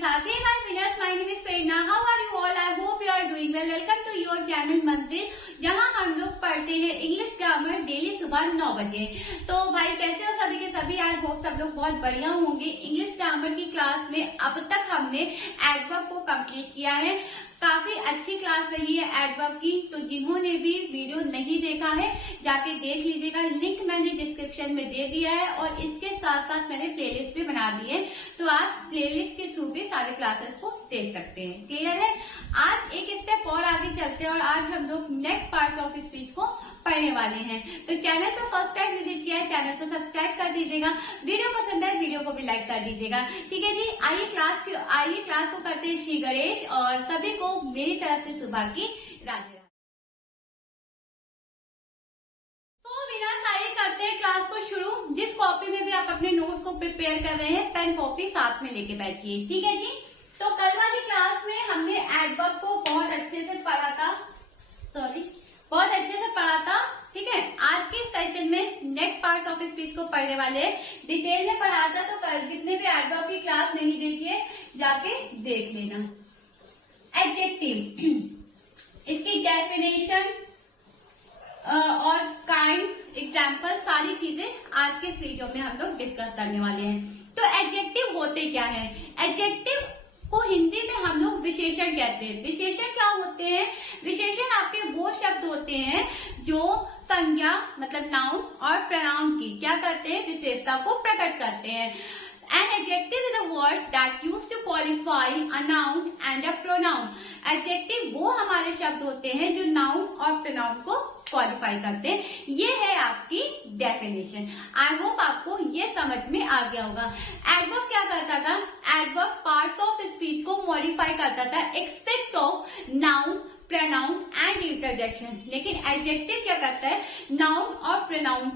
साथ। Hey my winners, my name is Prerna. How are you all? I hope you are doing well. Welcome to your channel Mandir, जहां हम लोग पढ़ते हैं English grammar daily सुबह 9 बजे। तो भाई कैसे हो सभी के सभी? आई होप सब लोग बहुत बढ़िया होंगे। इंग्लिश ग्रामर की क्लास में अब तक हमने एडवर्ब को कंप्लीट किया है। काफी अच्छी क्लास रही है एडवर्ब की, तो जिन्होंने भी वीडियो नहीं देखा है जाके देख लीजिएगा। लिंक मैंने डिस्क्रिप्शन में दे दिया है और इसके साथ साथ मैंने प्लेलिस्ट भी बना दी है, तो आप प्लेलिस्ट के थ्रू भी सारे क्लासेस को देख सकते हैं। क्लियर है? आज एक स्टेप और आगे चलते हैं और आज हम लोग नेक्स्ट पार्ट ऑफ स्पीच को पढ़ने वाले हैं। तो चैनल पर फर्स्ट टाइम विजिट किया है, चैनल को सब्सक्राइब कर दीजिएगा। वीडियो पसंद है वीडियो को भी लाइक कर दीजिएगा। ठीक है जी, आइए क्लास को करते हैं श्री गणेश और सभी को मेरी तरफ से सुबह की राधे। तो बिना आइए करते हैं क्लास को शुरू। जिस कॉपी में भी आप अपने नोट्स को प्रिपेयर कर रहे हैं, पेन कॉपी साथ में लेके बैठिए। ठीक है जी। तो कल वाली क्लास में हमने एडवर्ब को बहुत अच्छे से पढ़ा था, बहुत अच्छे से पढ़ा था। ठीक है, आज के सेशन में नेक्स्ट पार्ट ऑफ स्पीच को पढ़ने वाले हैं। डिटेल में पढ़ा था, तो जितने भी एडवर्ब की क्लास नहीं देखी है जाके देख लेना। एडजेक्टिव, इसकी डेफिनेशन और काइंड्स, एग्जाम्पल, सारी चीजें आज के इस वीडियो में हम लोग डिस्कस करने वाले हैं। तो एडजेक्टिव होते क्या है? एडजेक्टिव को हिंदी में हम लोग विशेषण कहते हैं। विशेषण क्या होते हैं? विशेषण आपके वो शब्द होते हैं जो संज्ञा मतलब नाउन और प्रोनाउन की क्या करते हैं? विशेषता को प्रकट करते हैं। An adjective is a word that used to qualify a noun and a pronoun. Adjective वो हमारे शब्द होते हैं जो नाउन और प्रोनाउन को क्वालिफाई करते हैं। ये है आपकी डेफिनेशन। आई होप आपको ये समझ में आ गया होगा। एडवर्ब क्या करता था? एडवर्ब पार्ट्स ऑफ स्पीच को मॉडिफाई करता था expect of noun, pronoun and interjection. लेकिन एडजेक्टिव क्या करता है? नाउन और प्रोनाउन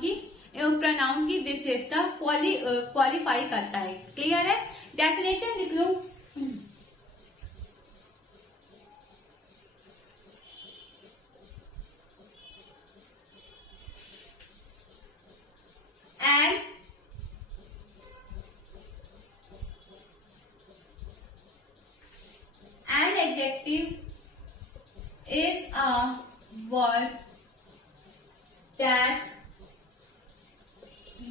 की विशेषता क्वालिफाई करता है। क्लियर है? डेफिनेशन लिख लो। An adjective is a word that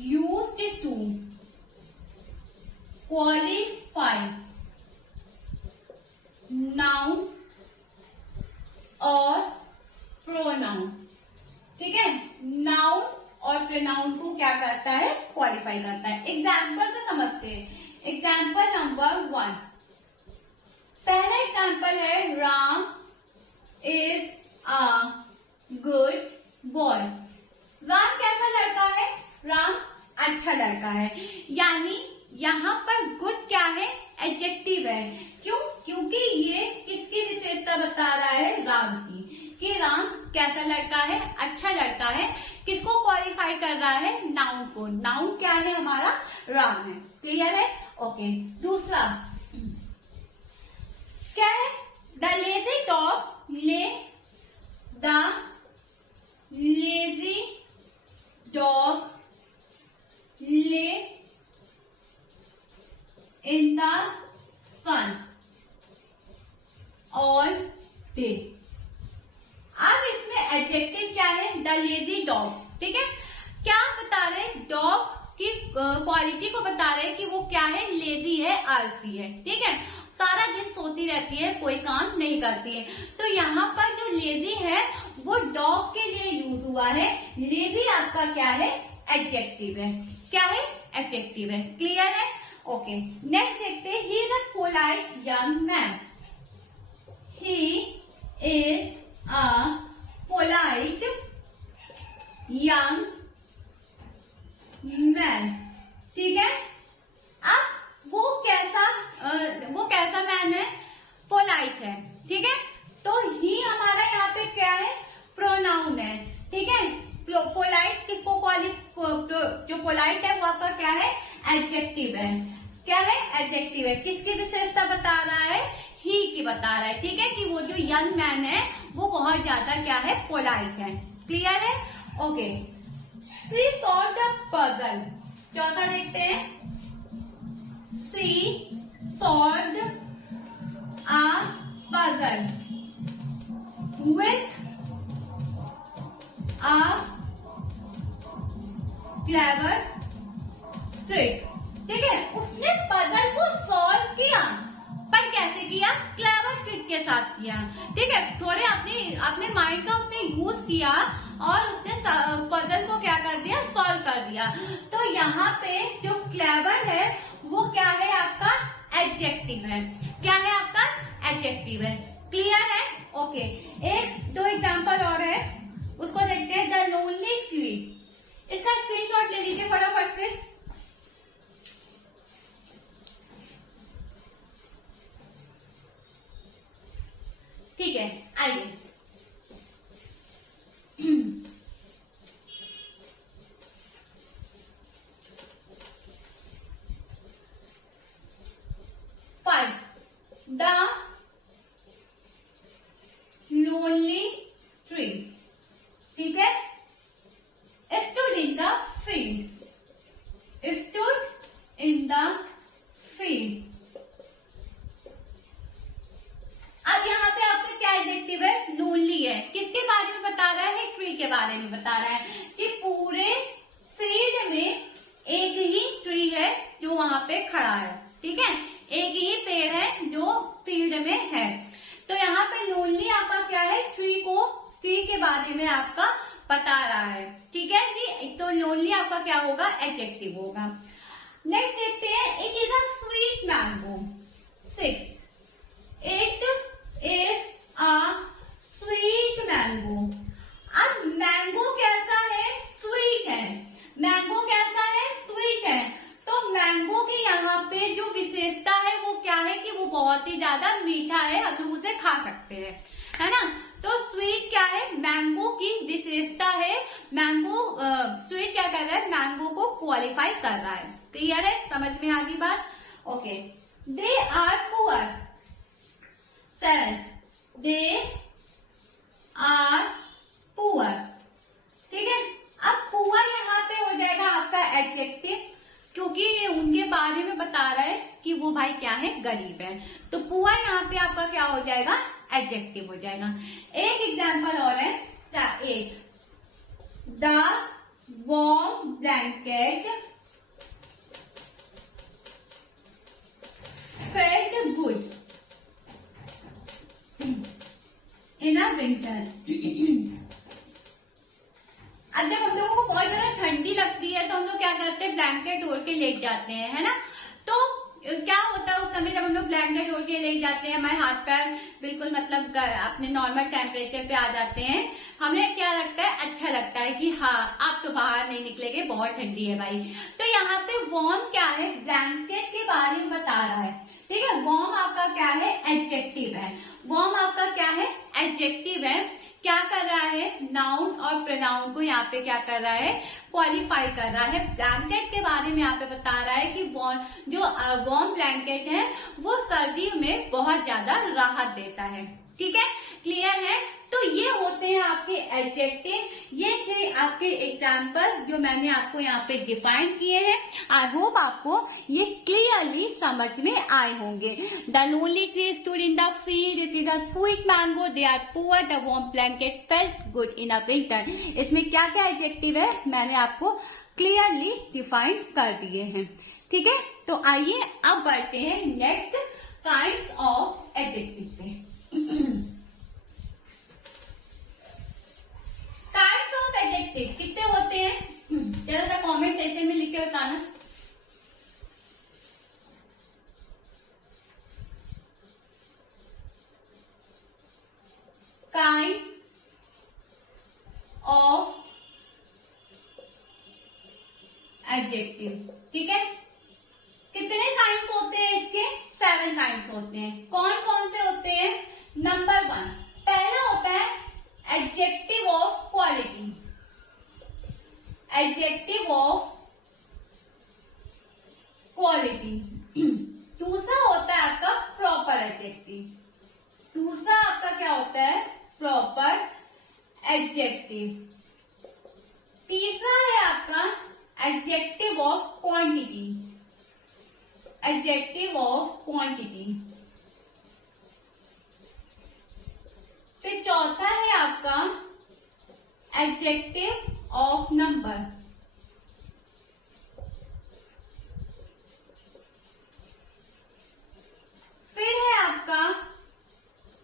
used to qualify noun और pronoun। ठीक है, नाउन और प्रोनाउन को क्या करता है? क्वालिफाई करता है। एग्जाम्पल से समझते हैं। एग्जाम्पल नंबर 1, पहला एग्जाम्पल है Ram is a good boy. Ram कैसा लड़का है? राम अच्छा लड़का है। यानी यहाँ पर गुड क्या है? एडजेक्टिव है। क्यों? क्योंकि ये किसकी विशेषता बता रहा है? राम की, कि राम कैसा लड़का है? अच्छा लड़का है। किसको क्वालिफाई कर रहा है? नाउन को। नाउन क्या है हमारा? राम है। क्लियर है? ओके। दूसरा क्या है? द लेजी डॉग ले, द लेजी डॉग ले in the sun all day। अब इसमें एडजेक्टिव क्या है? The lazy dog. ठीक है, क्या बता रहे? डॉग की क्वालिटी को बता रहे कि वो क्या है? लेजी है, आलसी है। ठीक है, सारा दिन सोती रहती है, कोई काम नहीं करती है। तो यहाँ पर जो लेजी है वो डॉग के लिए यूज हुआ है। लेजी आपका क्या है? एडजेक्टिव है। क्या है? एडजेक्टिव है। क्लियर है? ओके, नेक्स्ट देखते हैं। He is a polite young man. He is a polite young man. ठीक है, अब वो कैसा मैन है? पोलाइट है। ठीक है, तो ही हमारा यहाँ पे क्या है? प्रोनाउन है। ठीक है, पोलाइट किसको जो पोलाइट है वहां पर क्या है? एडजेक्टिव है। क्या है? एडजेक्टिव है। किसकी विशेषता बता रहा है? ही की बता रहा है। ठीक है, कि वो जो यंग मैन है वो बहुत ज्यादा क्या है? पोलाइट है। क्लियर है? Okay. She solved the puzzle. चौथा देखते हैं। She solved puzzle with a clever trick। ठीक है, उसने पजल को सॉल्व किया, पर कैसे किया? क्लेवर ट्रिक के साथ किया। ठीक है, थोड़े अपने माइंड का उसने यूज किया और उसने पजल को क्या कर दिया? सॉल्व कर दिया। तो यहाँ पे जो क्लेवर है वो क्या है? आपका एडजेक्टिव है। क्या है? आपका एडजेक्टिव है। क्लियर है? ओके, एक दो एग्जांपल और है, उसको देखते हैं। द लोनली ट्री, इसका स्क्रीनशॉट ले लीजिए फटाफट से। ठीक है, आइए। Five, the lonely tree. ठीक है, stood in the field, stood in the field। अब यहाँ पे आपका क्या एडजेक्टिव है? लोनली है। किसके बारे में बता रहा है? ट्री के बारे में बता रहा है कि पूरे फील्ड में एक ही ट्री है जो वहां पे खड़ा है। ठीक है, एक ही पेड़ है जो फील्ड में है। तो यहाँ पे लोनली आपका क्या है? ट्री के बारे में आपका बता रहा है। ठीक है जी, तो लोनली आपका क्या होगा? एडजेक्टिव होगा। नेक्स्ट देखते हैं, it is a sweet mango. 6, it is a sweet mango. अब मैंगो कैसा है? स्वीट है। मैंगो कैसा है? स्वीट है। तो मैंगो की यहाँ पे जो विशेषता है वो क्या है? कि वो बहुत ही ज्यादा मीठा है, हम लोग उसे खा सकते हैं, है ना। तो स्वीट क्या है? मैंगो की विशेषता है। मैंगो स्वीट क्या कर रहा है? मैंगो को क्वालिफाई कर रहा है। क्लियर है? समझ में आ गई बात? Okay, they are poor. 7, they are poor. ठीक है, अब पुअर यहाँ पे हो जाएगा आपका एडजेक्टिव, क्योंकि ये उनके बारे में बता रहा है कि वो भाई क्या है? गरीब है। तो पुअर यहाँ पे आपका क्या हो जाएगा? एडजेक्टिव हो जाएगा। एक एग्जाम्पल और है, 8, the warm blanket felt good in a winter. अब जब हम लोगों को बहुत ज्यादा ठंडी लगती है तो हम लोग क्या करते हैं? ब्लैंकेट ओढ़ के लेट जाते हैं, है ना। तो क्या होता है उस समय जब हम लोग ब्लैंकेट ओढ़ के लेट जाते हैं, हमारे हाथ पैर बिल्कुल मतलब अपने नॉर्मल टेम्परेचर पे आ जाते हैं। हमें क्या लगता है? अच्छा लगता है कि हाँ, आप तो बाहर नहीं निकलेंगे, बहुत ठंडी है भाई। तो यहाँ पे वार्म क्या है? ब्लैंकेट के बारे में बता रहा है। ठीक है, वार्म आपका क्या है? एडजेक्टिव है। वार्म आपका क्या है? एडजेक्टिव है। क्या कर रहा है? नाउन और प्रोनाउन को यहाँ पे क्या कर रहा है? क्वालिफाई कर रहा है। ब्लैंकेट के बारे में यहाँ पे बता रहा है कि जो वार्म ब्लैंकेट है वो सर्दियों में बहुत ज्यादा राहत देता है। ठीक है, क्लियर है? तो ये होते हैं आपके एडजेक्टिव। ये थे आपके एग्जाम्पल्स जो मैंने आपको यहाँ पे डिफाइन किए हैं। आई होप आपको ये क्लियरली समझ में आए होंगे। The lonely tree stood in the field, it is a sweet mango, they are poor, the warm blanket felt good in a winter. इसमें क्या क्या एडजेक्टिव है मैंने आपको क्लियरली डिफाइन कर दिए हैं। ठीक है, तो आइए अब बढ़ते हैं नेक्स्ट काइंड ऑफ एडजेक्टिव पे। टाइप्स ऑफ एडजेक्टिव कितने होते हैं? जरा सा कमेंट सेक्शन में लिख के बताना। Kinds of adjective. ठीक है, कितने काइंड्स होते हैं इसके? 7 काइंड्स होते हैं। कौन कौन से होते हैं? नंबर 1, पहला होता है adjective of quality. Adjective of quality. दूसरा होता है आपका प्रॉपर एडजेक्टिव। दूसरा आपका क्या होता है? Proper adjective. तीसरा है आपका adjective of quantity. Adjective of quantity. फिर चौथा है आपका एडजेक्टिव ऑफ नंबर। फिर है आपका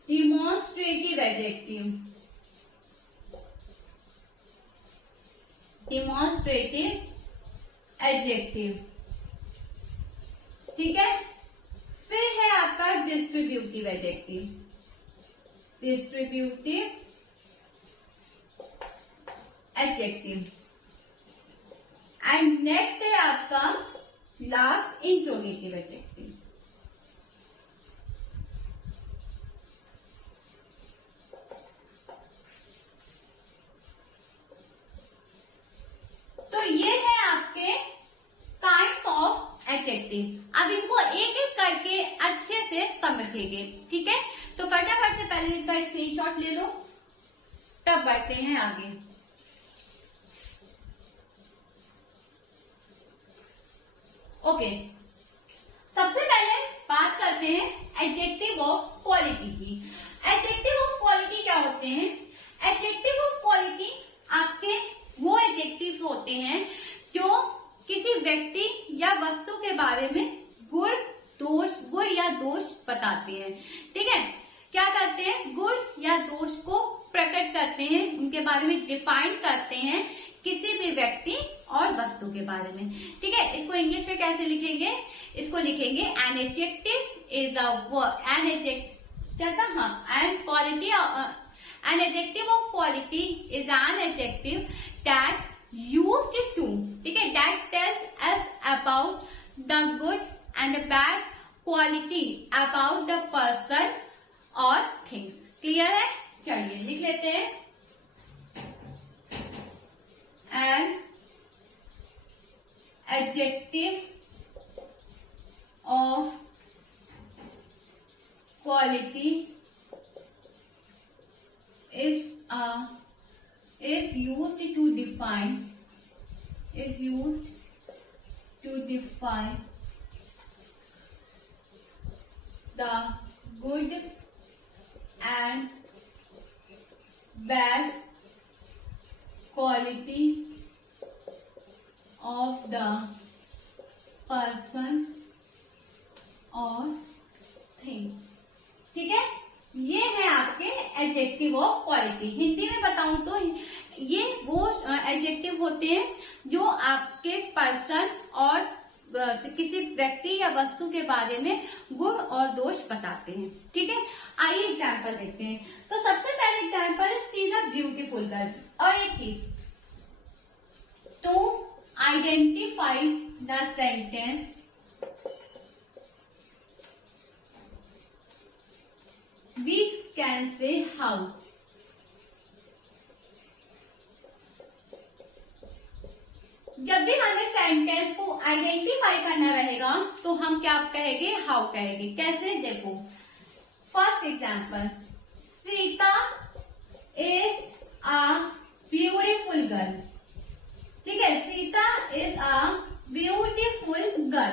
डिमॉन्स्ट्रेटिव एडजेक्टिव, डिमॉन्स्ट्रेटिव एडजेक्टिव, ठीक है। फिर है आपका distributive adjective, distributive adjective, and next है आपका लास्ट इंट्रोगेटिव एडजेक्टिव। तो ये है आपके काइंड ऑफ एडजेक्टिव। अब इनको एक एक करके अच्छे से समझेंगे, ठीक है। तो फटाफट से पहले इनका स्क्रीनशॉट ले लो, तब बढ़ते हैं आगे। ओके, सबसे पहले बात करते हैं एडजेक्टिव ऑफ क्वालिटी की। एडजेक्टिव ऑफ क्वालिटी क्या होते हैं? एडजेक्टिव ऑफ क्वालिटी आपके वो एडजेक्टिव होते हैं जो किसी व्यक्ति या वस्तु के बारे में गुण या दोष बताते हैं, ठीक है। क्या करते हैं? गुण या दोष को प्रकट करते हैं, उनके बारे में डिफाइन करते हैं किसी भी व्यक्ति और वस्तु के बारे में, ठीक है। इसको इंग्लिश में कैसे लिखेंगे? इसको लिखेंगे an adjective is an adjective, क्या था? An quality, an adjective of quality is an adjective that used to, ठीक है, that tells us about the good and the bad quality about the person or things। Clear है? चलिए लिख लेते हैं। An adjective of quality is used to define the good and bad quality of the person or thing, ठीक है। ये है आपके एडजेक्टिव ऑफ क्वालिटी। हिंदी में बताऊं तो ये वो एडजेक्टिव होते हैं जो आपके पर्सन और किसी व्यक्ति या वस्तु के बारे में गुण और दोष बताते हैं, ठीक है। आइए एग्जाम्पल देखते हैं। तो सबसे पहले एग्जाम्पल है she is a beautiful girl. और एक चीज, to identify the sentence we can say how। जब भी हमें सेंटेंस को आइडेंटिफाई करना रहेगा तो हम क्या कहेंगे? हाउ कहेंगे। कैसे? देखो, first example, Sita is a beautiful girl, ठीक है। Sita is a beautiful girl.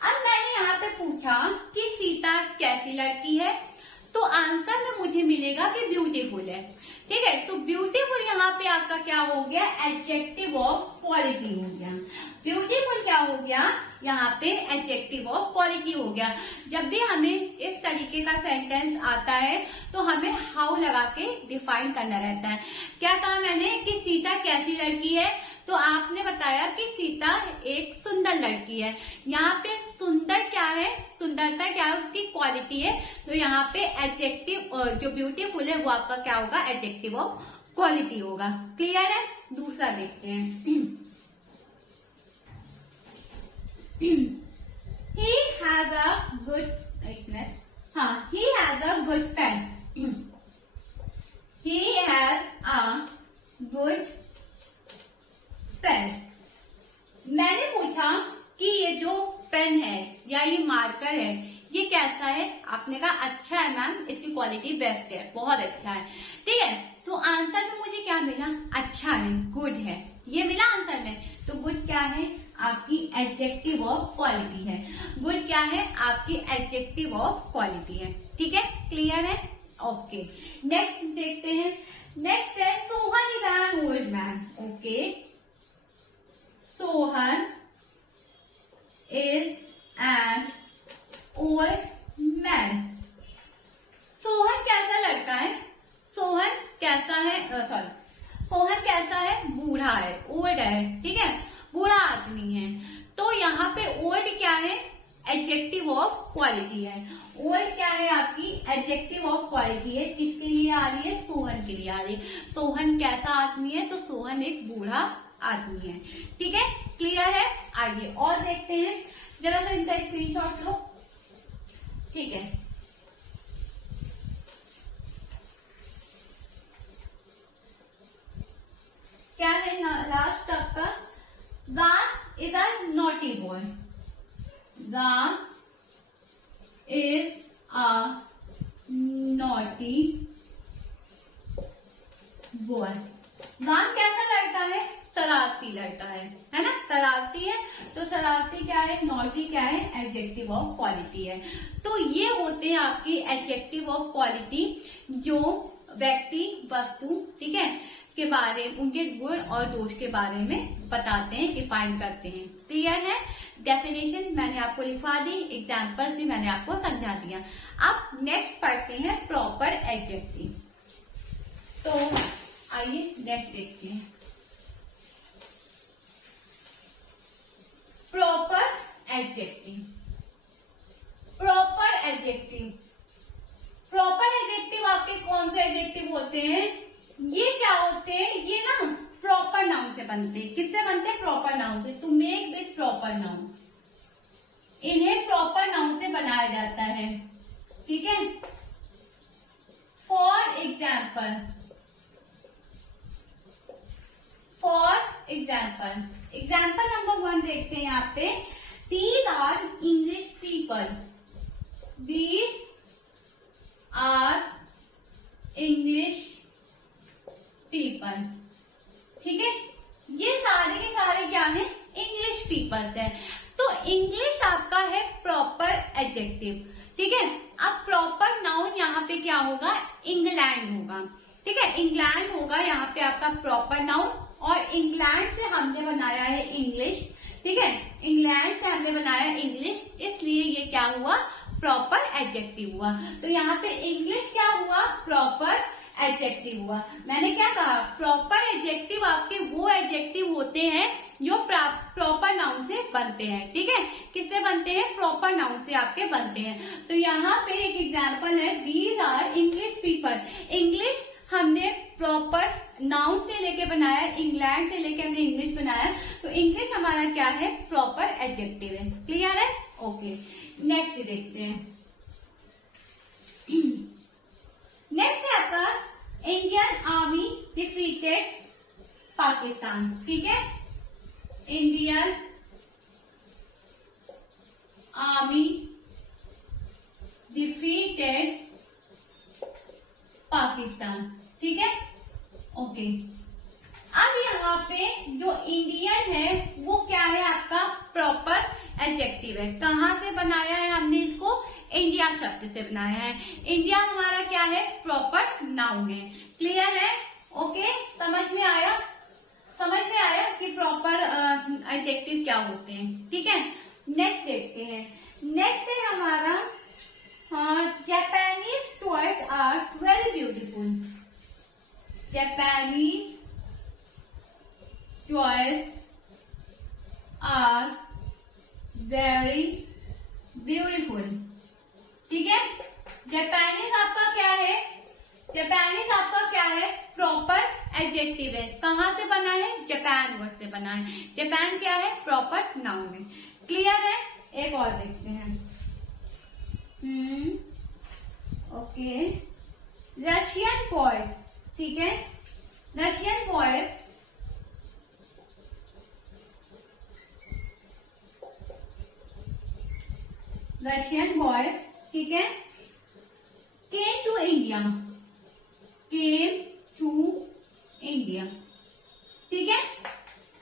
अब मैंने यहाँ पे पूछा कि सीता कैसी लड़की है, तो आंसर में मुझे मिलेगा कि ब्यूटीफुल है, ठीक है। तो ब्यूटीफुल यहाँ पे आपका क्या हो गया? एडजेक्टिव ऑफ क्वालिटी हो गया। ब्यूटीफुल क्या हो गया? यहाँ पे एडजेक्टिव ऑफ क्वालिटी हो गया। जब भी हमें इस तरीके का सेंटेंस आता है तो हमें हाउ लगा के डिफाइन करना रहता है। क्या कहा मैंने कि सीता कैसी लड़की है, तो आपने बताया कि सीता एक सुंदर लड़की है। यहाँ पे सुंदर क्या है? सुंदरता क्या है? उसकी क्वालिटी है। तो यहाँ पे एडजेक्टिव जो ब्यूटीफुल है वो आपका क्या होगा? एडजेक्टिव ऑफ क्वालिटी होगा। क्लियर है? दूसरा देखते हैं। He has a good, he has a good pen। He has a good pen. मैंने पूछा कि ये जो पेन है या ये मार्कर है ये कैसा है? आपने कहा अच्छा है मैम, इसकी क्वालिटी बेस्ट है, बहुत अच्छा है, ठीक है। तो आंसर में मुझे क्या मिला? अच्छा है, गुड है, ये मिला आंसर में। तो गुड क्या है? आपकी एडजेक्टिव ऑफ क्वालिटी है। गुड क्या है? आपकी एडजेक्टिव ऑफ क्वालिटी है, ठीक है। क्लियर है? ओके, नेक्स्ट देखते हैं। नेक्स्ट है Sohan is an old man. Okay, Sohan is an old man. Sohan कैसा लड़का है? सोहन कैसा है? सोहन कैसा है? बूढ़ा है, ओल्ड है, ठीक है, बूढ़ा आदमी है। तो यहाँ पे ओल्ड क्या है? एडजेक्टिव ऑफ क्वालिटी है। ओल्ड क्या है आपकी? एडजेक्टिव ऑफ क्वालिटी है। किसके लिए आ रही है? सोहन के लिए आ रही है। सोहन कैसा आदमी है? तो सोहन एक बूढ़ा आदमी है, ठीक है, क्लियर है। आइए और देखते हैं, जरा सा इनका स्क्रीनशॉट लो, ठीक है। क्या है लास्ट आपका? Ram is a naughty boy. Ram is a naughty boy. Ram कैसा लड़का है? शरारती लड़का है ना, शरारती है। तो शरारती क्या है? नॉटी क्या है? एडजेक्टिव ऑफ क्वालिटी है। तो ये होते हैं आपकी एडजेक्टिव ऑफ क्वालिटी, जो व्यक्ति, वस्तु, ठीक है, के बारे में, उनके गुण और दोष के बारे में बताते हैं, डिफाइन करते हैं। क्लियर है? डेफिनेशन मैंने आपको लिखवा दी, एग्जाम्पल्स भी मैंने आपको समझा दिया। अब नेक्स्ट पढ़ते हैं प्रॉपर एडजेक्टिव। तो आइए नेक्स्ट देखते हैं proper adjective. Proper adjective, proper adjective आपके कौन से एडजेक्टिव होते हैं? ये क्या होते हैं? ये ना प्रॉपर नाउन से बनते हैं। किससे बनते हैं? प्रॉपर नाउन से। To make with proper noun, इन्हें प्रॉपर नाउन से बनाया जाता है, ठीक है। फॉर एग्जाम्पल, एग्जाम्पल नंबर 1 देखते हैं यहाँ पे। These are English people. These are English people, ठीक है। ये सारे के सारे क्या है? इंग्लिश पीपल्स है। तो इंग्लिश आपका है प्रॉपर एडजेक्टिव, ठीक है। अब प्रॉपर नाउन यहाँ पे क्या होगा? इंग्लैंड होगा, ठीक है, इंग्लैंड होगा यहाँ पे आपका प्रॉपर नाउन। और इंग्लैंड से हमने बनाया है इंग्लिश, ठीक है, इंग्लैंड से हमने बनाया इंग्लिश, इसलिए ये क्या हुआ? प्रॉपर एडजेक्टिव हुआ। तो यहाँ पे इंग्लिश क्या हुआ? प्रॉपर एडजेक्टिव हुआ। मैंने क्या कहा? प्रॉपर एडजेक्टिव आपके वो एडजेक्टिव होते हैं जो प्रॉपर नाउन से बनते हैं, ठीक है। किससे बनते हैं? प्रॉपर नाउन से आपके बनते हैं। तो यहाँ पे एक एग्जांपल है, these are English people. English हमने प्रॉपर नाउन से लेके बनाया, इंग्लैंड से लेके हमने इंग्लिश बनाया। तो इंग्लिश हमारा क्या है? प्रॉपर एडजेक्टिव है। क्लियर है? ओके, नेक्स्ट देखते हैं। नेक्स्ट है आपका इंडियन आर्मी डिफीटेड पाकिस्तान, ठीक है। इंडियन आर्मी डिफीटेड पाकिस्तान, ठीक है, ओके। अब यहाँ पे जो इंडियन है वो क्या है? आपका प्रॉपर एडजेक्टिव है। कहाँ से बनाया है हमने इसको? इंडिया शब्द से बनाया है। इंडिया हमारा क्या है? प्रॉपर नाउन है। क्लियर है? ओके, समझ में आया? समझ में आया कि प्रॉपर एडजेक्टिव क्या होते हैं, ठीक है। नेक्स्ट देखते हैं। नेक्स्ट है हमारा Japanese toys are very beautiful. Japanese toys are very beautiful, ठीक है। जापानीज आपका क्या है? जापानीज आपका क्या है? प्रॉपर एडजेक्टिव है। कहाँ से बना है? जापान वर्ड से बना है। जापान क्या है? प्रॉपर नाउन है। क्लियर है? एक और देखते हैं। ओके, रशियन बॉयज, ठीक है, रशियन बॉयज ठीक है, came to India, came to India, ठीक है।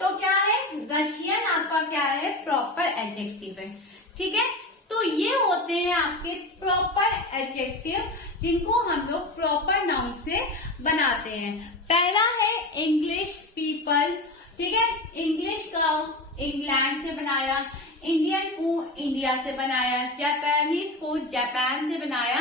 तो क्या है? रशियन आपका क्या है? प्रॉपर एडजेक्टिव है, ठीक है। तो तो ये होते हैं आपके प्रॉपर एडजेक्टिव जिनको हम लोग प्रॉपर नाउन से बनाते हैं। पहला है इंग्लिश पीपल, ठीक है, इंग्लिश का इंग्लैंड से बनाया, इंडियन को इंडिया से बनाया, जापानीज को जापान से बनाया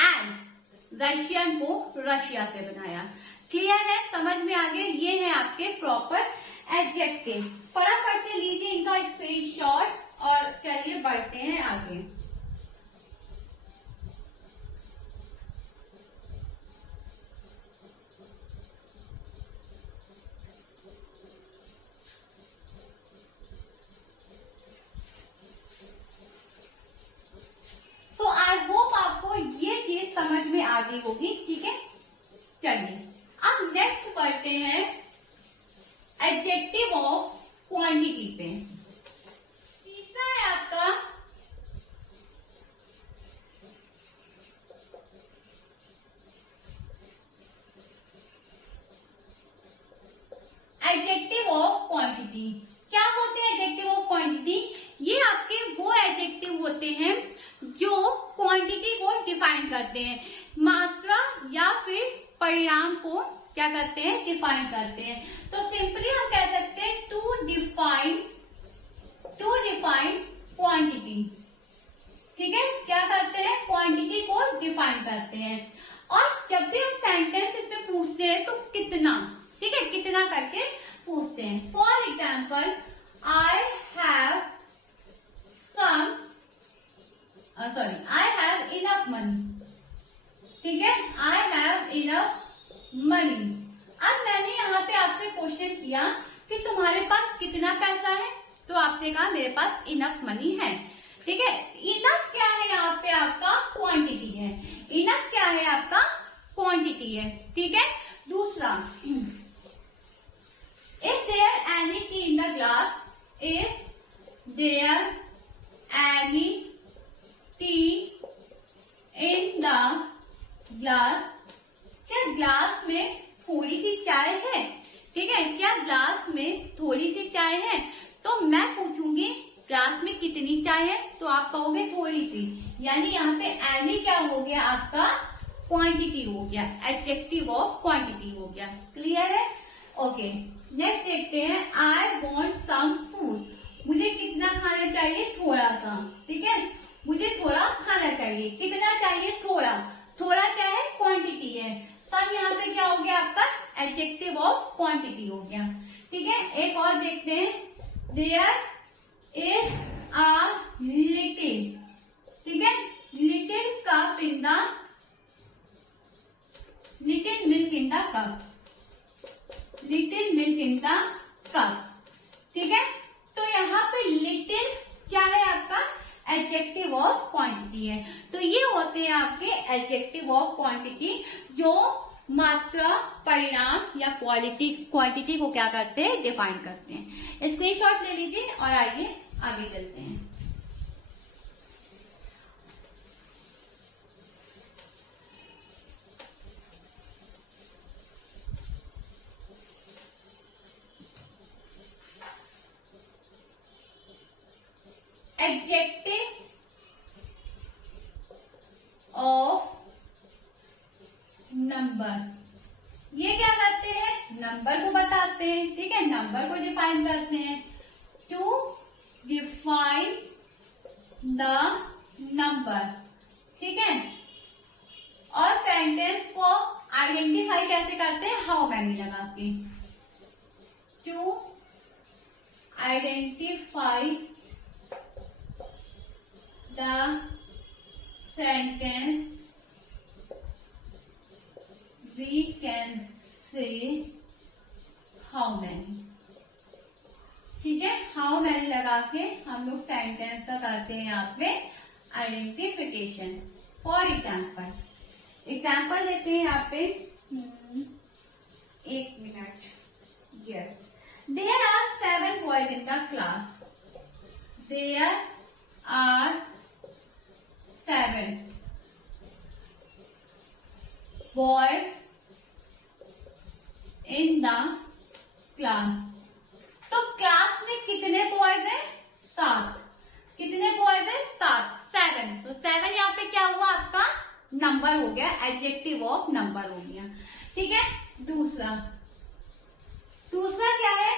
एंड रशियन को रशिया से बनाया। क्लियर है, समझ में आ गया? ये है आपके प्रॉपर एडजेक्टिव। फटाफट से लीजिए इनका स्क्रीनशॉट और चलिए बढ़ते हैं आगे। तो आई होप आपको ये चीज समझ में आ गई होगी, ठीक है। चलिए अब नेक्स्ट बढ़ते हैं एडजेक्टिव ऑफ क्वांटिटी पे। तीसरा है आपका एडजेक्टिव ऑफ क्वांटिटी। क्या होते हैं एडजेक्टिव ऑफ क्वांटिटी? ये आपके वो एडजेक्टिव होते हैं जो क्वांटिटी को डिफाइन करते हैं, मात्रा या फिर परिणाम को क्या करते हैं, डिफाइन करते हैं। तो सिंपली हम कह सकते हैं टू डिफाइन क्वांटिटी, ठीक है, क्या करते हैं, क्वांटिटी को डिफाइन करते हैं। और जब भी हम सेंटेंस इसमें पूछते हैं तो कितना, ठीक है, कितना करके पूछते हैं। For example I have enough money, ठीक है, आई हैव इनफ मनी। अब मैंने यहाँ पे आपसे क्वेश्चन किया कि तुम्हारे पास कितना पैसा है, तो आपने कहा मेरे पास इनफ मनी है, ठीक है। इनफ क्या है यहाँ पे आपका क्वांटिटी है, इनफ क्या है आपका क्वांटिटी है, ठीक है। दूसरा if there any tea in the glass, if there any tea in the glass, क्या ग्लास में थोड़ी सी चाय है, ठीक है, क्या ग्लास में थोड़ी सी चाय है। तो मैं पूछूंगी ग्लास में कितनी चाय है, तो आप कहोगे थोड़ी सी, यानी यहाँ पे एनी क्या हो गया आपका, क्वांटिटी हो गया, एडजेक्टिव ऑफ क्वांटिटी हो गया। क्लियर है? ओके, नेक्स्ट देखते हैं आई वॉन्ट सम फूड। मुझे कितना खाना चाहिए, थोड़ा सा, ठीक है, मुझे थोड़ा खाना चाहिए। कितना चाहिए, थोड़ा, थोड़ा क्या है, क्वांटिटी है। तब यहाँ पे क्या हो गया आपका, एडजेक्टिव ऑफ क्वांटिटी हो गया, ठीक है। एक और देखते हैं, देयर इज अ लिटिल, ठीक है, little cup in the, little milk in the cup, little milk in the cup, ठीक है। तो यहाँ पे लिटिल क्या है आपका, एडजेक्टिव ऑफ क्वांटिटी है। तो ये होते हैं आपके एडजेक्टिव ऑफ क्वांटिटी जो मात्रा, परिणाम या क्वांटिटी को क्या करते हैं, डिफाइन करते हैं। स्क्रीनशॉट ले लीजिए और आइए आगे चलते हैं। एडजेक्टिव ऑफ नंबर, ये क्या करते हैं, नंबर को बताते हैं, ठीक है, नंबर को डिफाइन करते हैं। टू डिफाइन द नंबर, ठीक है। और सेंटेंस को आइडेंटिफाई कैसे करते हैं, हाउ मैनी लगा के। To identify the sentence we can say how many, ठीक है, हाउ मैनी लगा के हम लोग सेंटेंस का करते हैं यहाँ पे आइडेंटिफिकेशन। फॉर एग्जाम्पल लेते हैं यहाँ पे, एक minute, yes, there are 7 boys in the class, there are 7 boys in the class। तो क्लास में कितने बॉयज हैं, 7। कितने बॉयज हैं, 7। नंबर हो गया, एडजेक्टिव ऑफ नंबर हो गया। ठीक है, दूसरा क्या है?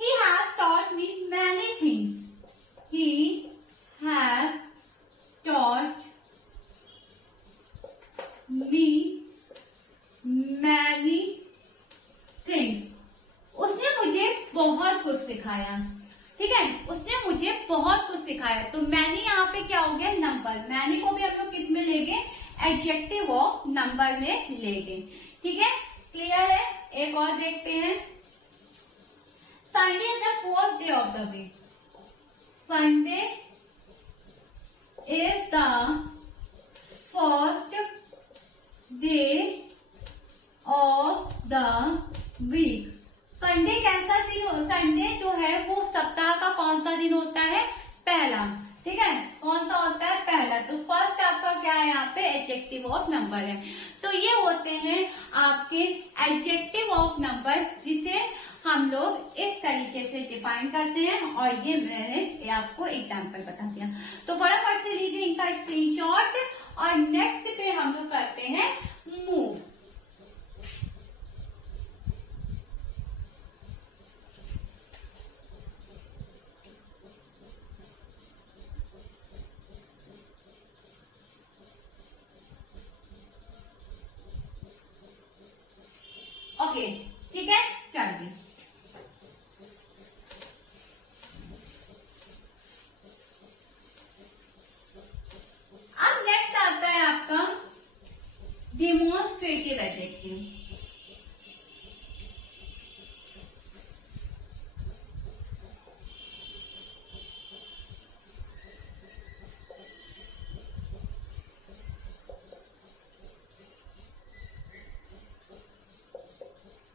He has taught me many things. He has taught me many things. उसने मुझे बहुत कुछ सिखाया। ठीक है, उसने मुझे बहुत कुछ सिखाया। तो मैनी यहाँ पे क्या हो गया? नंबर। मैनी को भी हम लोग किस में लेंगे? एडजेक्टिव ऑफ नंबर में लेंगे। ठीक है, क्लियर है? एक और देखते हैं। Sunday is the 4th day of the week. Sunday is the 1st day of the week. Sunday कैसा दिन हो? संडे जो है वो सप्ताह का कौन सा दिन होता है? पहला। ठीक है, कौन सा होता है? पहला। तो फर्स्ट आपका क्या है यहाँ पे? एडजेक्टिव ऑफ नंबर है। तो ये होते हैं आपके एडजेक्टिव ऑफ नंबर, जिसे हम लोग इस तरीके से डिफाइन करते हैं। और ये मैंने आपको एग्जाम्पल बता दिया। तो फटाफट से लीजिए इनका स्क्रीनशॉट और नेक्स्ट पे हम लोग करते हैं मूव। ओके, ठीक है, चलिए। अब नेक्स्ट आता है आपका डिमोन्स्ट्रेटिव एडजेक्टिव।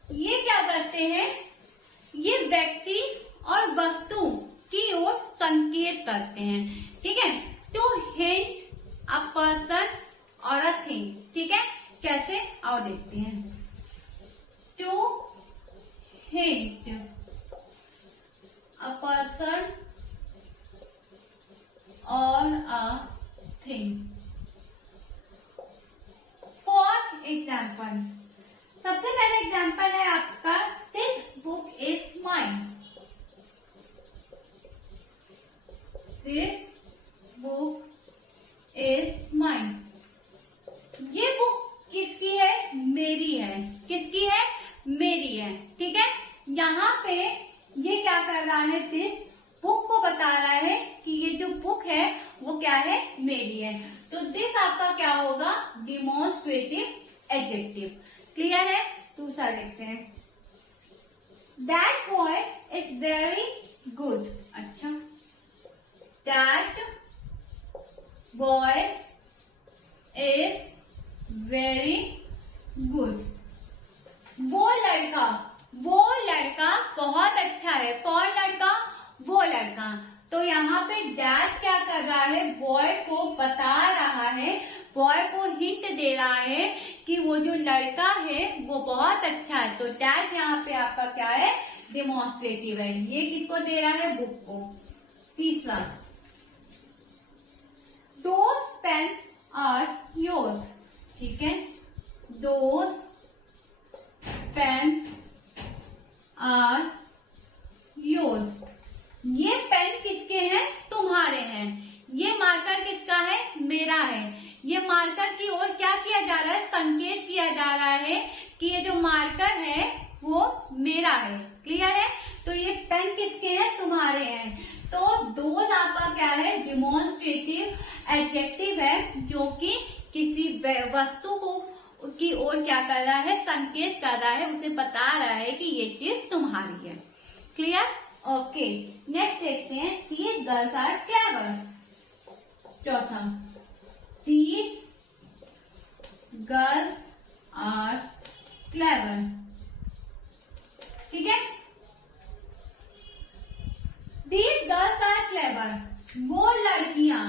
ये क्या करते हैं? ये व्यक्ति और वस्तु की ओर संकेत करते हैं। ठीक है, टू हिंट अ पर्सन और अ थिंग। ठीक है, कैसे? आओ देखते हैं। टू हिंट अ पर्सन और अ थिंग। फॉर एग्जाम्पल, सबसे पहले एग्जाम्पल है आपका this book is mine. This book is mine. ये बुक किसकी है? मेरी है। किसकी है? मेरी है। ठीक है, यहाँ पे ये क्या कर रहा है? दिस बुक को बता रहा है कि ये जो बुक है वो क्या है? मेरी है। तो दिस आपका क्या होगा? Demonstrative adjective. क्लियर है? दूसरा देखते हैं। That boy is very good. अच्छा, that boy is very good. वो लड़का बहुत अच्छा है। कौन लड़का? वो लड़का। तो यहाँ पे दैट क्या कर रहा है? बॉय को बता रहा है, बॉय को हिंट दे रहा है कि वो जो लड़का है वो बहुत अच्छा है। तो दैट यहाँ पे आपका क्या है? डिमोन्स्ट्रेटिव है। ये किसको दे रहा है? बुक को। तीसरा, दोज पेन्स आर योर्स। ठीक है, दोज पेन्स आर योर्स। ये पेन किसके हैं? तुम्हारे हैं। ये मार्कर किसका है? मेरा है। ये मार्कर की ओर क्या किया जा रहा है? संकेत किया जा रहा है कि ये जो मार्कर है वो मेरा है। क्लियर है? तो ये पेन किसके हैं? तुम्हारे हैं। तो दोज आपका क्या है? डिमोन्स्ट्रेटिव एडजेक्टिव है, जो कि किसी वस्तु को की ओर क्या कर रहा है? संकेत कर रहा है, उसे बता रहा है कि ये चीज तुम्हारी है। क्लियर? ओके, नेक्स्ट देखते हैं। These girls are clever. चौथा, दीज गर्ल्स आर क्लेवर। ठीक है, दीज गर्ल्स आर क्लेवर। वो लड़कियां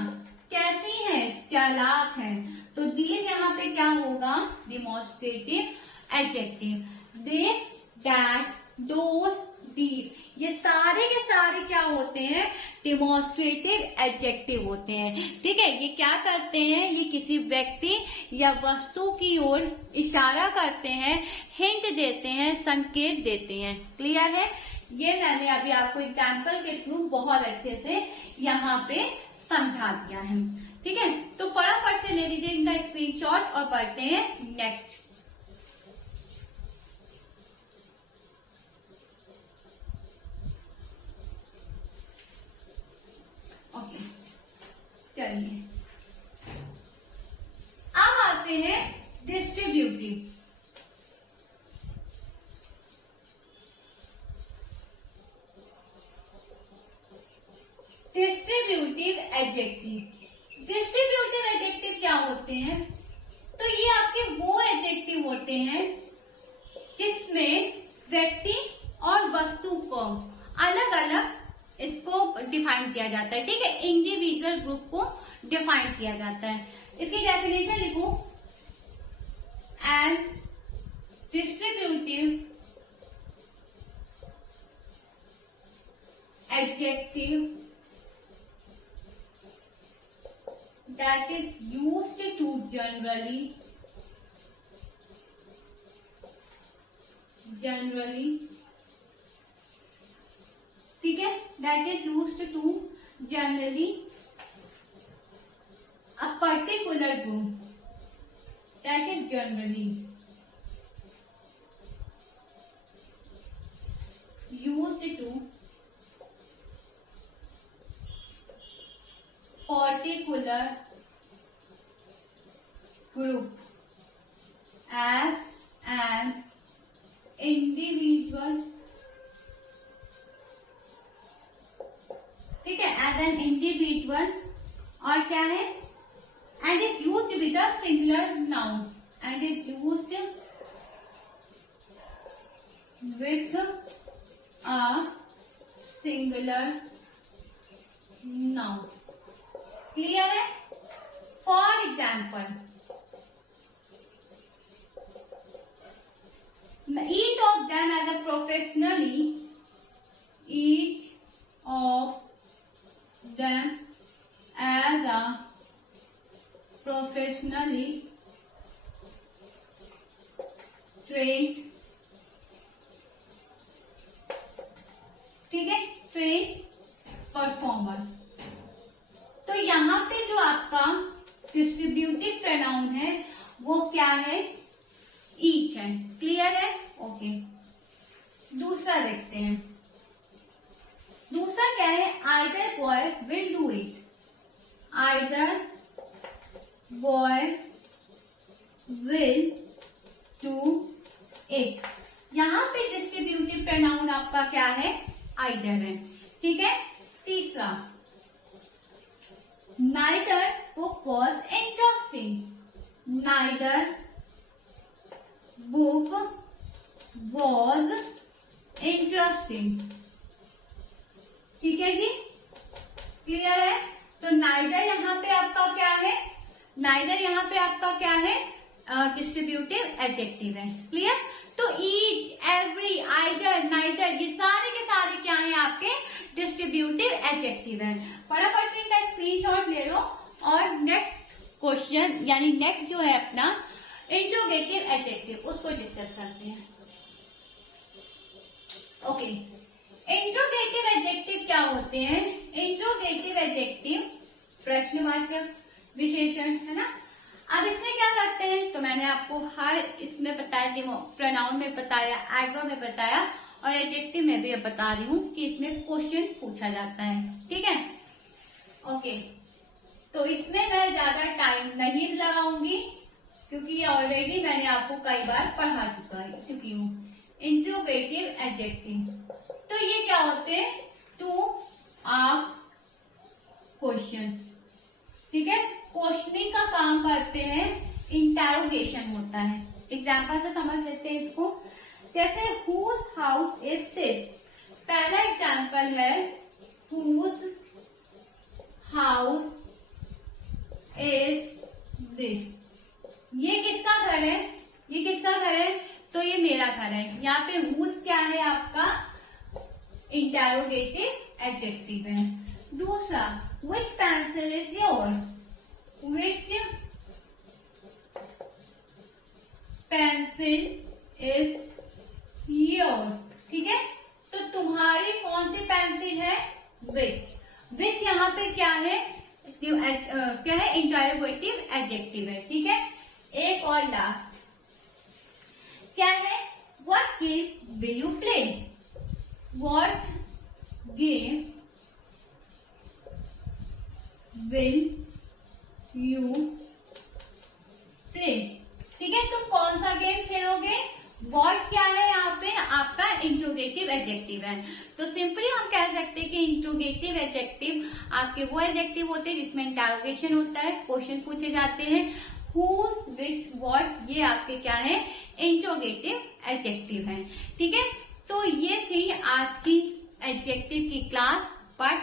कैसी हैं? चालाक हैं। तो दीज यहाँ पे क्या होगा? Demonstrative adjective. This, that, those, these, ये सारे के सारे क्या होते हैं, डिमॉन्स्ट्रेटिव एडजेक्टिव होते हैं। ठीक है, ये क्या करते हैं, ये किसी व्यक्ति या वस्तु की ओर इशारा करते हैं, हिंट देते हैं, संकेत देते हैं। क्लियर है, ये मैंने अभी आपको एग्जाम्पल के थ्रू बहुत अच्छे से यहाँ पे समझा दिया है। ठीक है, तो फटाफट से ले लीजिए इनका स्क्रीनशॉट और पढ़ते हैं नेक्स्ट। ओके, चलिए अब आते हैं distributive. Distributive adjective, distributive adjective क्या होते हैं, तो ये आपके वो एडजेक्टिव होते हैं जिसमें व्यक्ति और वस्तु को अलग अलग इसको डिफाइन किया जाता है। ठीक है, इंडिविजुअल ग्रुप को डिफाइन किया जाता है। इसकी डेफिनेशन लिखो, and distributive adjective that is used to generally ठीक है, that is used to generally a particular group, that is generally used to particular group as an individual, ठीक है, as an individual, और क्या है, and is used with a singular noun, and is used with a singular noun। Clear है, for example each of them as a professionally, each of them as a professionally trained, ठीक है, trained performer। तो यहाँ पे जो आपका distributive pronoun है वो क्या है, ईच है। क्लियर है, ओके। दूसरा देखते हैं, दूसरा क्या है, either boy will do it, either boy will do it. यहाँ पे डिस्ट्रीब्यूटिव प्रोनाउन आपका क्या है, आइदर है। ठीक है, तीसरा, neither book was interesting, neither book was interesting। ठीक है जी, क्लियर है। तो नाइदर यहाँ पे आपका क्या है, नाइदर यहाँ पे आपका क्या है, डिस्ट्रीब्यूटिव एडजेक्टिव है। क्लियर, तो ईच, एवरी, आइदर, नाइदर, ये सारे के सारे क्या हैं आपके डिस्ट्रीब्यूटिव एडजेक्टिव है। फटाफट से इनका स्क्रीनशॉट ले लो और नेक्स्ट क्वेश्चन यानी नेक्स्ट जो है अपना इंट्रोगेटिव एडजेक्टिव उसको डिस्कस करते हैं। ओके, इंट्रोगेटिव एडजेक्टिव क्या होते हैं, इंट्रोगेटिव एडजेक्टिव प्रश्नवाचक विशेषण है ना। अब इसमें क्या करते हैं, तो मैंने आपको हर इसमें बताया, प्रोनाउन में बताया, एडवर्ब में बताया और एडजेक्टिव में भी बता रही हूँ कि इसमें क्वेश्चन पूछा जाता है। ठीक है, ओके। तो इसमें मैं ज्यादा टाइम नहीं लगाऊंगी क्योंकि ऑलरेडी मैंने आपको कई बार पढ़ा चुकी हूँ। इंट्रोगेटिव एडजेक्टिव, तो ये क्या होते हैं, टू आस्क क्वेश्चन। ठीक है, क्वेश्चनिंग का काम करते हैं, इंटरोगेशन होता है। एग्जाम्पल से समझ लेते हैं इसको, जैसे हुज हाउस इज दिस। पहला एग्जाम्पल है हुज हाउस इज दिस। ये किसका घर है, ये किसका घर है, तो ये मेरा घर है। यहाँ पे हुज क्या है आपका इंटेरोगेटिव एडजेक्टिव है। दूसरा, which pencil is your, which pencil is your, ठीक है। तो तुम्हारी कौन सी पेंसिल है, विच। विच यहाँ पे क्या है, क्या है, इंटेरोगेटिव एडजेक्टिव है, ठीक है। एक और लास्ट क्या है, what game will you play, what game will you play, ठीक है। तुम कौन सा गेम खेलोगे, व्हाट क्या है यहाँ पे आपका इंट्रोगेटिव एडजेक्टिव है। तो सिंपली हम कह सकते हैं कि इंट्रोगेटिव एडजेक्टिव आपके वो एडजेक्टिव होते हैं जिसमें इंटरोगेशन होता है, क्वेश्चन पूछे जाते हैं। हूज, विच, व्हाट, ये आपके क्या है, इंट्रोगेटिव एडजेक्टिव है, ठीक है। तो ये थी आज की एडजेक्टिव की क्लास, बट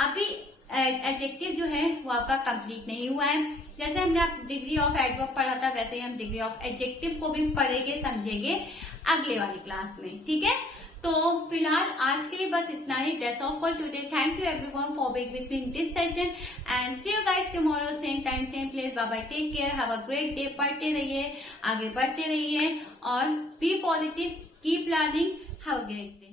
अभी एडजेक्टिव जो है वो आपका कंप्लीट नहीं हुआ है। जैसे हमने आप डिग्री ऑफ एडवर्ब पढ़ा था, वैसे ही हम डिग्री ऑफ एडजेक्टिव को भी पढ़ेंगे, समझेंगे अगले वाली क्लास में, ठीक है। तो फिलहाल आज के लिए बस इतना ही। That's all for today. Thank you everyone for being with me in this session and see you guys tomorrow same time same place. Bye bye, take care, have a great day. पढ़ते रहिए, आगे बढ़ते रहिए और be positive, keep learning, have a great day.